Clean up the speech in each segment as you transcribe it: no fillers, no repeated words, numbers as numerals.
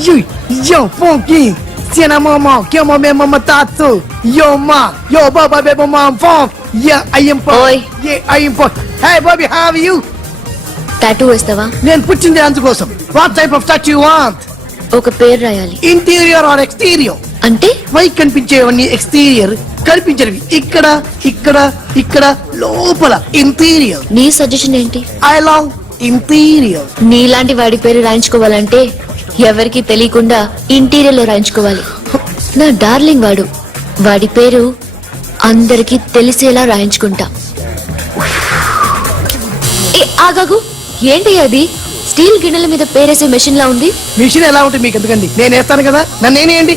Yo, funky. Siena mama, kemo me mama tatu. Yo ma, yo baba beba mom funk. Yeah, I am for. Oi. Yeah, I am for. Hey Bobby, how are you? Tattoo వేస్తావా? నేను పుట్టింది అందుకోసం. What type of tattoo you want? ఒక పేరు రాయాలి. Interior or exterior? అంటే పైకి కనిపించేవన్నీ exterior, కనిపించేవి ఇక్కడ ఇక్కడ ఇక్కడ లోపల ఇంటీరియర్. నీ సజెషన్ ఏంటి? I love interior. నీలాంటి వాడి పేరు రాయించుకోవాలంటే ఎవరికి తెలియకుండా ఇంటీరియర్ లో రాయించుకోవాలి. నా డార్లింగ్ వాడు, వాడి పేరు అందరికి తెలిసేలా రాయించుకుంటా. ఏ ఆగాగు, ఏంటి అది? స్టీల్ గిన్నెల మీద పేరేసే మెషిన్ లా ఉంది. మిషన్ ఎలా ఉంటుంది మీకు ఎందుకండి, నేను వేస్తాను కదా, నన్ను నేనేయండి.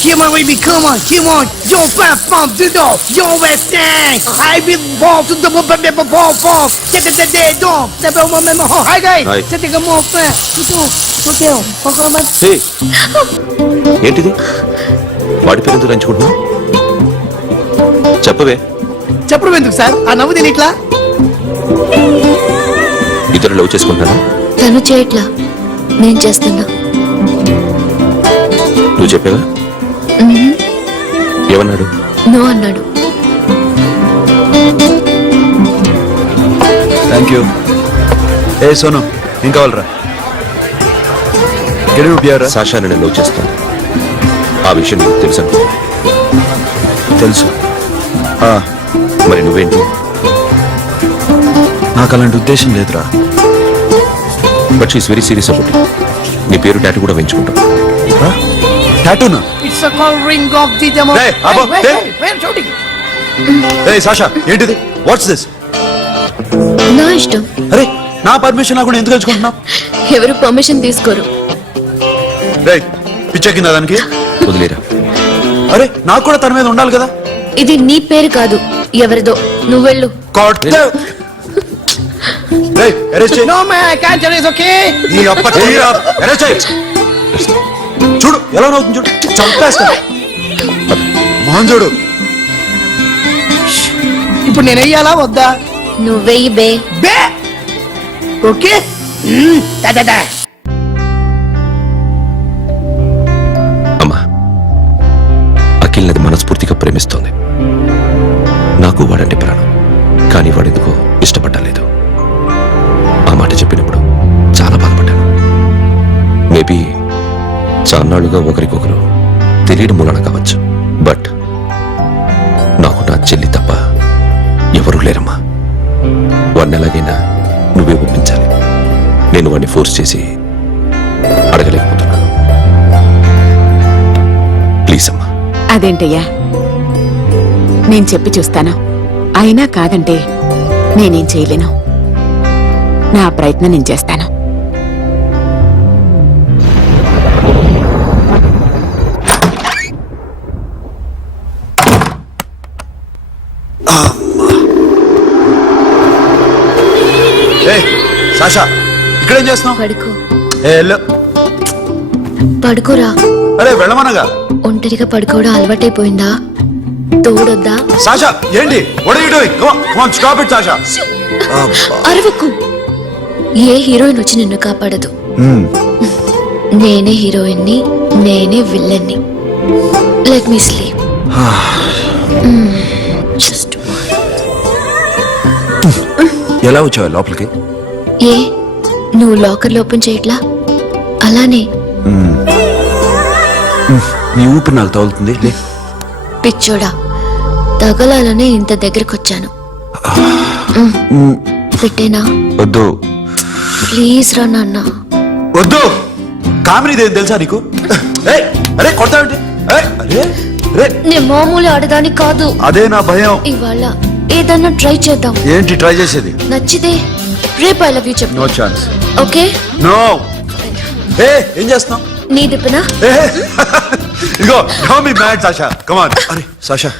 Come on baby, come on, come on. Yo fat pump to the yo west end. I be ball to the ball. Check it the dog. Step over my ho. Hi guys. Check it more fat. To Pokemon. Hey. ఏంటిది? వాడి పేరు ఎందుకు రంచుకుంటున్నావు? చెప్పవే. చెప్పడం ఎందుకు sir? ఆ నవ్వు తినిట్లా? ఇతరు లవ్ చేసుకుంటానా? తను చేయట్లా, నేను చేస్తున్నా. నువ్వు చెప్పావా? ఏమన్నాడు? నో అన్నాడు. Thank you. ఏ సోను, ఏం కావాలరా? సాషా నేను లవ్ చేస్తాను. ఆ విషయం నీకు తెలుసు? తెలుసు. మరి నువ్వేంటి? నాకు అలాంటి ఉద్దేశం లేదురా. But she's very serious about it. నీ పేరు టాటూ కూడా వేయించుకుంటాం. టాటూనా? It's a call ring of the demo. Hey, Abba, hey. Where shooting? Hey Sasha, ఏంటిది? What's this? నా ఇష్టం. అరే, నా పర్మిషన్ లేకుండా ఎందుకు తెలుసుకుంటున్నావు? ఎవరు పర్మిషన్ తీసుకోరు. రేయ్, పిచ్చెక్కిందా దానికి? వదిలేరా. అరే, నాకు కూడా తన మీద ఉండాలి కదా. ఇది నీ పేరు కాదు, ఎవరిదో. నువ్వెళ్ళు. No man, I can't tell you, it's okay. చూడు ఎలా నవ్వుతుంది, చూడు, చంపేస్తా. మోహన్ చూడు. ఇప్పుడు నేను వెయ్యాలా వద్దా? నువ్వెయ్యి బే. బే ఓకే. అమ్మా, అఖిల్ నది మనస్ఫూర్తిగా ప్రేమిస్తోంది. నాకు వాడంటే ప్రాణం, కానీ వాడెందుకో ఇష్టపడలేదు. ఆ మాట చెప్పినప్పుడు చాలా బాధపడ్డాను. మేబీ చాన్నాళ్ళుగా ఒకరికొకరు తెలియడం మూలన కావచ్చు. బట్ నాకు నా చెల్లి తప్ప ఎవరూ లేరమ్మా. వాడిని ఎలాగైనా నువ్వే ఒప్పించాలి. నేను వాడిని ఫోర్స్ చేసి అడగలేకపోతున్నాను. ప్లీజ్ అమ్మా. అదేంటయ్యా, నేను చెప్పి చూస్తాను. అయినా కాదంటే నేనేం చేయలేను. నా ప్రయత్నం నేను చేస్తాను. సాషా, ఇక్కడేం చేస్తున్నావు? పడుకో. పడుకోరా. అరే వెళ్ళమనగా. ఒంటరిగా పడుకోవడం అలవాటైపోయిందా? తోడొద్దా? సాషా, ఏంటి? What are you doing? Come on, come on, stop it, Sasha. అరవకు. ఏ హీరోయిన్ వచ్చి నిన్ను కాపాడదు. నేనే హీరోయిన్ని, నేనే విల్లన్ని. Let me sleep. జస్ట్ ఎలా వచ్చావు లోపలికి? ఏ నువ్వు లాకర్లో ఓపెన్ చేయట్లా? అలానే. నీ ఊపిరి నాకు తగులుతుంది. పిచ్చోడా, తగలాలనే ఇంత దగ్గరకొచ్చాను. పెట్టేనా? వద్దు ప్లీజ్ రా నాన్న. వద్దు. కామెడీదేం తెలుసా నీకు? అరే కొడతావంటే? నేను మామూలు ఆడదాని కాదు. అదే నా భయం. ఇవాళ ఏదన్నా ట్రై చేద్దాం. ఏంటి ట్రై చేసేది? నచ్చితే రేపు ఐ లవ్ యూ చెప్పు. No chance. ఓకే? నో. ఏం చేస్తున్నావు? నీ దిప్పనా? ఇగో, don't be mad Sasha. Come on. అరే సాషా,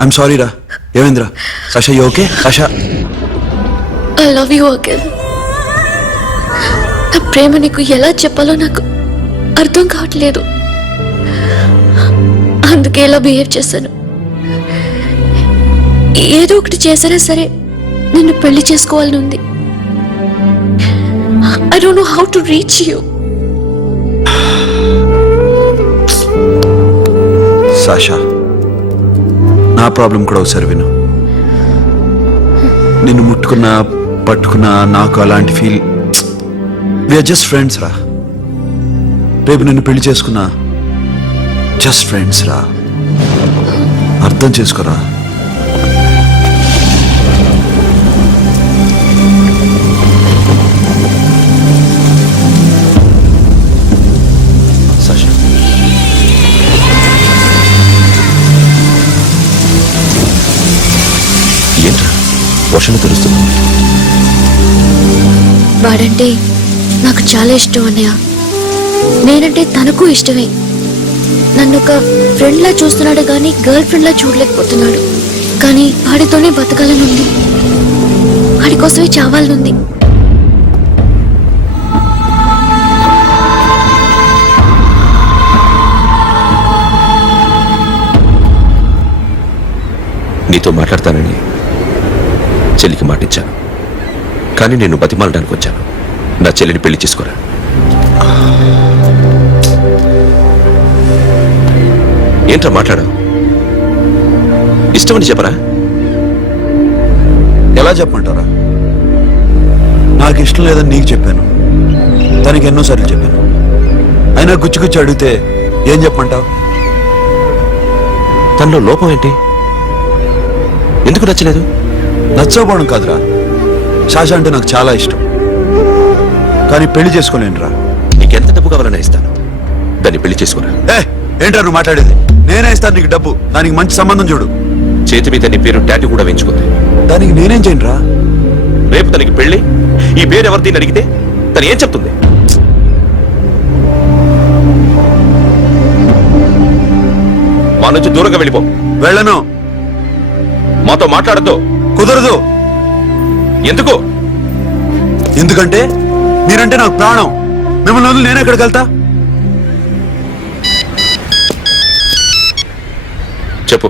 ఐఎమ్ సారీ రా. ఏమైందిరా? Sasha, you okay? Sasha, I love you again. నా ప్రేమ నీకు ఎలా చెప్పాలో నాకు అర్థం కావట్లేదు. అందుకే ఇలా బిహేవ్ చేశాను. ఏదో ఒకటి చేసినా సరే నిన్ను పెళ్లి చేసుకోవాలని ఉంది. I don't know how to reach you. Sasha, నా ప్రాబ్లం కూడా ఒకసారి విను. నిన్ను ముట్టుకున్నా పట్టుకున్నా నాకు అలాంటి ఫీల్. వీఆర్ జస్ట్ ఫ్రెండ్స్ రా. రేపు నిన్ను పెళ్లి చేసుకున్నా జస్ట్ ఫ్రెండ్స్ రా. అర్థం చేసుకోరా. సాషా, ఏంట్రా వర్షంలో తెలుస్తుంది? వాడంటే నాకు చాలా ఇష్టం అన్నయ్య. నేనంటే తనకు ఇష్టమే. నన్ను ఒక ఫ్రెండ్ లా చూస్తున్నాడు కానీ గర్ల్ ఫ్రెండ్ లా చూడలేకపోతున్నాడు. కానీ వాడితోనే బతకాలనుంది, వాడి కోసమే చావాలనుంది. నీతో మాట్లాడతానని చెల్లికి మాటిచ్చాను, కానీ నేను బతిమాలడానికి వచ్చాను. నా చెల్లిని పెళ్లి చేసుకోరా. ఏంట్రా మాట్లాడావు? ఇష్టమని చెప్పరా? ఎలా చెప్పమంటారా? నాకు ఇష్టం లేదని నీకు చెప్పాను, తనకి ఎన్నోసార్లు చెప్పాను. అయినా గుచ్చి అడిగితే ఏం చెప్పమంటావు? తనలో లోపం ఏంటి? ఎందుకు నచ్చలేదు? నచ్చకపోవడం కాదురా, సాషా అంటే నాకు చాలా ఇష్టం, కానీ పెళ్లి చేసుకోలేనురా. నీకెంత డబ్బు కావాలన్నా ఇస్తాను, దాన్ని పెళ్లి చేసుకోరా. ఏంట్రా నువ్వు మాట్లాడేది? నేనే ఇస్తాను నీకు డబ్బు, దానికి మంచి సంబంధం చూడు. చేతి మీద నీ పేరు టాటూ కూడా వేయించుకుంది. దానికి నేనేం చేయనురా? రేపు తనకి పెళ్లి, ఈ పేరు ఎవరిని అడిగితే తను ఏం చెప్తుంది? మా నుంచి దూరంగా వెళ్ళిపో. వెళ్ళను. మాతో మాట్లాడద్దు. కుదరదు. ఎందుకు? ఎందుకంటే మీరంటే నాకు ప్రాణం. మిమ్మల్ని వదిలి నేను ఎక్కడికి వెళ్తా? చెప్పు.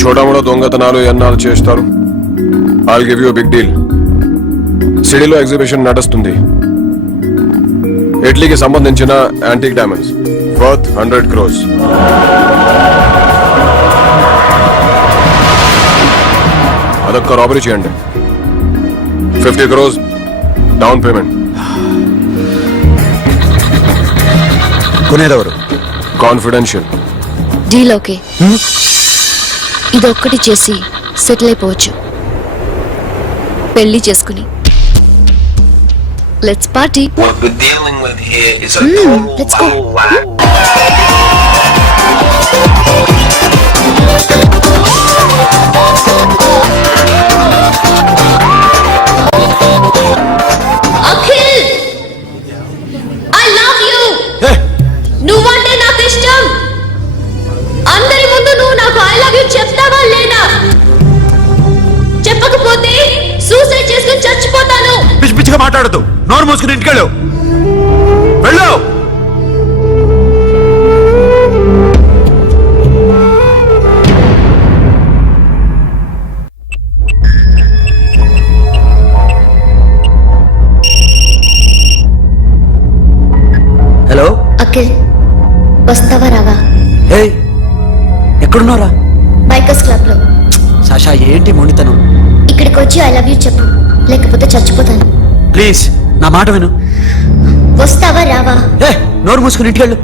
చూడముడో దొంగతనాలు ఎన్నాళ్ళు చేస్తారు? I'll give you big deal. సిటీలో ఎగ్జిబిషన్ నడుస్తుంది. ఇటలీకి సంబంధించిన యాంటిక్ డైమండ్స్ వర్త్ 100 crores. అదొక్క రాబరీ చేయండి. 50 crores డౌన్ పేమెంట్. కొనేదెవరు? కాన్ఫిడెన్షియల్. Deal okay. ఇదొక్కటి చేసి సెటిల్ అయిపోవచ్చు. పెళ్లి చేసుకుని let's party. What we're dealing with here is a total let's go. collapse. Akhil, I love you. నువ్వంటే నాకు ఇష్టం. అందరి ముందు నువ్వు నాకు ఐ లవ్ యు చెప్తావా లేదా? చెప్పకపోతే సూసైడ్ చేసుకుని చచ్చిపోతాను. పిచ్చి పిచ్చిగా మాట్లాడదు. నోరు మూసుకుని ఇంటికెళ్ళు. వెళ్ళు. హలో అఖిల్, వస్తావా రావా? హే, ఎక్కడున్నారా? బైకర్స్ క్లబ్ లో. సాషా, ఏంటి మొండితనం? ఇక్కడికి వచ్చి ఐ లవ్ యూ చెప్పు, లేకపోతే చచ్చిపోతాను. ప్లీజ్ నా మాట విను. వస్తావా రావా? ఏ, నోరు మూసుకుని ఇంటికెళ్ళు.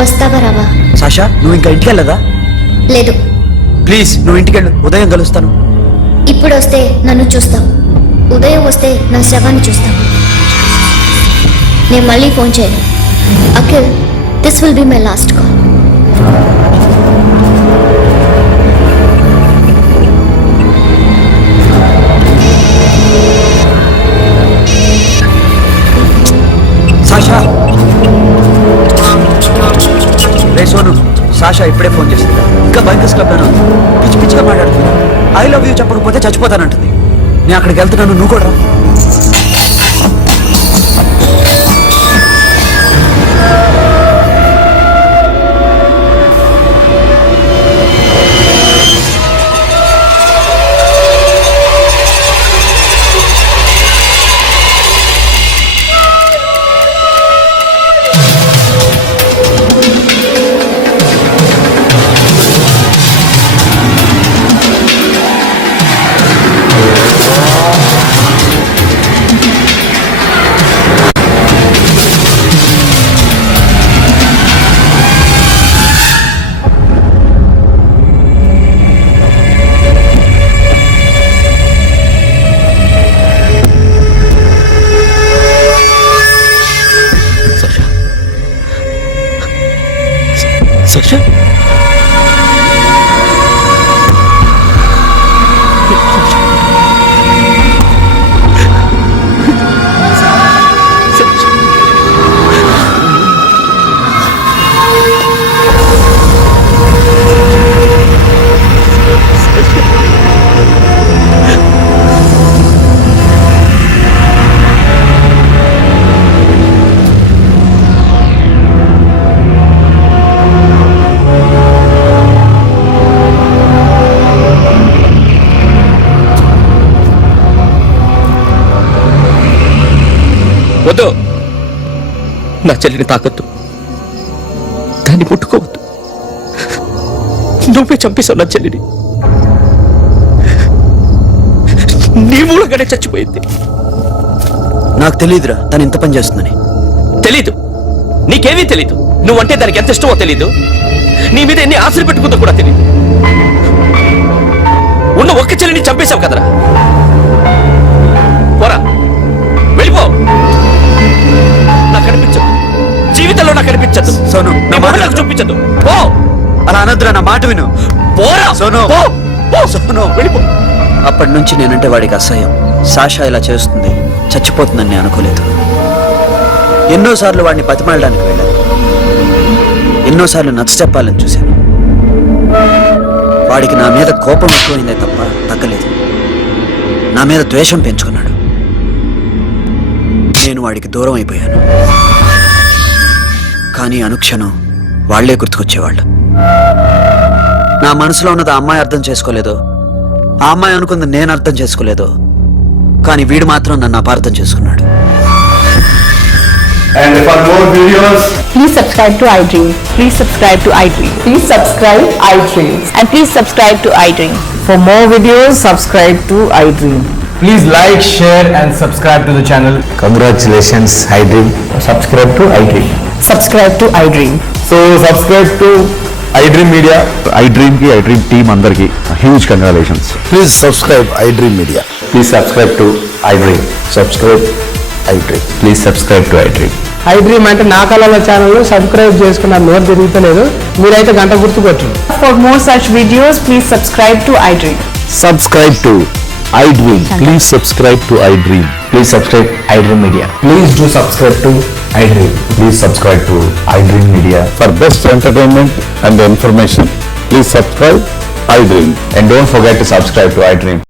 వస్తావా రావా? సాషా, నువ్వు ఇంకా ఇంటికి వెళ్ళదా? లేదు. ప్లీజ్ నువ్వు ఇంటికెళ్ళు, ఉదయం కలుస్తాను. ఇప్పుడు వస్తే నన్ను చూస్తావు, ఉదయం వస్తే నా శవాన్ని చూస్తావు. నేను మళ్ళీ ఫోన్ చేయను. Akhil, this will be my last call. Sasha, ray Sonu, Sasha ఇప్పుడే ఫోన్ చేసింది. ఇంకా బైకర్స్ క్లబ్ లో పిచ్చి పిచ్చిగా మాట్లాడుతుంది. ఐ లవ్ యూ చెప్పకపోతే చచ్చిపోతానంటుంది. నేను అక్కడికి వెళ్తున్నాను, నువ్వు కూడా రా. వద్దు, నా చెల్లిని తాకొద్దు, దాన్ని ముట్టుకోవద్దు. నువ్వే చంపేశావు నా చెల్లిని. నీ మూలంగానే చచ్చిపోయింది. నాకు తెలియదురా తను ఇంత పని చేస్తుందని. తెలీదు, నీకేమీ తెలీదు. నువ్వంటే దానికి ఎంత ఇష్టమో తెలీదు, నీ మీద ఎన్ని ఆశలు పెట్టుకుందో కూడా తెలీదు. ఉన్న ఒక్క చెల్లిని చంపేశావు కదరా. పోరా, వెళ్ళిపో. నాకు కనిపించదు, జీవితంలో నాకు కనిపించదు. సోను, నీ మొహం నాకు చూపించదు. పో. అలా అనద్దురా, నా మాట విను. పోరా సోను. పో. పో. సోను. వెళ్ళిపో. అప్పటి నుంచి నేనంటే వాడికి అసహ్యం. సాషా ఇలా చేస్తుంది, చచ్చిపోతుందని నేను అనుకోలేదు. ఎన్నోసార్లు వాడిని బతిమాలడానికి వెళ్ళాను, ఎన్నోసార్లు నచ్చ చెప్పాలని చూశాను. వాడికి నా మీద కోపం ఎక్కువైందే తప్ప తగ్గలేదు. నా మీద ద్వేషం పెంచుకున్నాడు. నేను వాడికి దూరం అయిపోయాను. కానీ అనుక్షణం వాళ్లే గుర్తుకొచ్చేవాళ్ళు. నా మనసులో ఉన్నది ఆ అమ్మాయి అర్థం చేసుకోలేదు, ఆ అమ్మాయి అనుకుంది నేను అర్థం చేసుకోలేదు. కానీ వీడు మాత్రం నన్ను అపార్థం చేసుకున్నాడు. And for more videos, Please subscribe to iDream. please subscribe to iDream. Please subscribe iDream. And please subscribe to iDream. For more videos, subscribe to iDream. Please like, share and subscribe to the channel. Congratulations, iDream. Subscribe to iDream. Subscribe to iDream. So subscribe to iDream Media. iDream ki iDream team andarki huge congratulations. Please subscribe iDream Media. Please subscribe to iDream. Subscribe iDream. Please subscribe to iDream. iDream అంటే నా కళల channel subscribe చేసుకున్న note తిరుగుతలేదు, మీరైతే గంట గుర్తు కొట్టండి. For more such videos, please subscribe to iDream. Subscribe to iDream. Please subscribe to iDream. Please subscribe iDream Media. Please do subscribe to iDream. Please subscribe to iDream Media. For best entertainment and information, please subscribe iDream. And don't forget to subscribe to iDream.